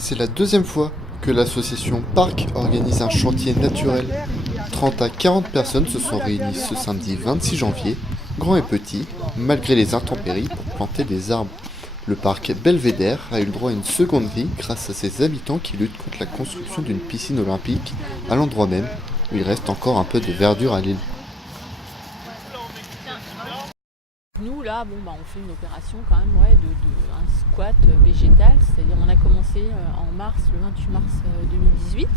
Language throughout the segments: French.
C'est la deuxième fois que l'association Parc organise un chantier naturel. 30 à 40 personnes se sont réunies ce samedi 26 janvier, grands et petits, malgré les intempéries, pour planter des arbres. Le parc Belvédère a eu le droit à une seconde vie grâce à ses habitants qui luttent contre la construction d'une piscine olympique à l'endroit même où il reste encore un peu de verdure à l'île. Nous là, on fait une opération quand même un squat végétal, c'est-à-dire on a commencé en mars, le 28 mars 2018.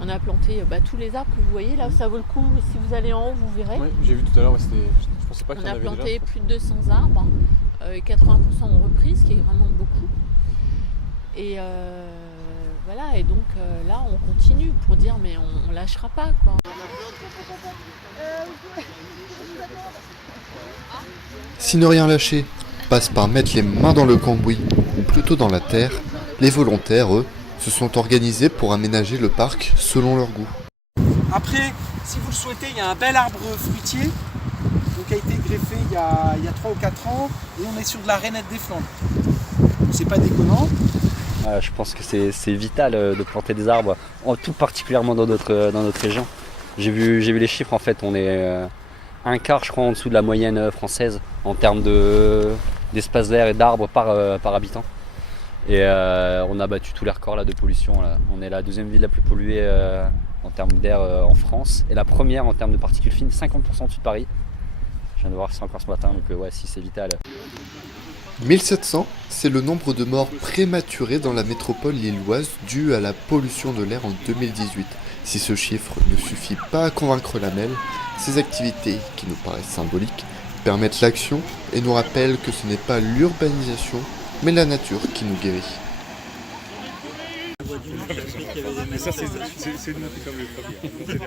On a planté tous les arbres que vous voyez là, ça vaut le coup, si vous allez en haut vous verrez. Oui, j'ai vu tout à l'heure, je pensais pas qu'il y On en a avait planté déjà. plus de 200 arbres, 80% ont repris, ce qui est vraiment beaucoup. Et voilà, et donc là on continue pour dire mais on lâchera pas quoi. Si ne rien lâcher passe par mettre les mains dans le cambouis, ou plutôt dans la terre, les volontaires, eux, se sont organisés pour aménager le parc selon leur goût. Après, si vous le souhaitez, il y a un bel arbre fruitier qui a été greffé il y a 3 ou 4 ans et on est sur de la rainette des Flandres. C'est pas déconnant. Je pense que c'est vital de planter des arbres, tout particulièrement dans notre région. J'ai vu les chiffres, en fait, on est un quart je crois en dessous de la moyenne française en termes d'espace vert et d'arbres par habitant. Et on a battu tous les records là, de pollution. Là. On est la deuxième ville la plus polluée en termes d'air en France et la première en termes de particules fines, 50% au-dessus de Paris. Je viens de voir ça encore ce matin, donc ouais, si c'est vital. 1700, c'est le nombre de morts prématurés dans la métropole lilloise dû à la pollution de l'air en 2018. Si ce chiffre ne suffit pas à convaincre la MEL, ces activités, qui nous paraissent symboliques, permettent l'action et nous rappellent que ce n'est pas l'urbanisation, mais la nature qui nous guérit. Mais ça, c'est nous qui sommes les premiers.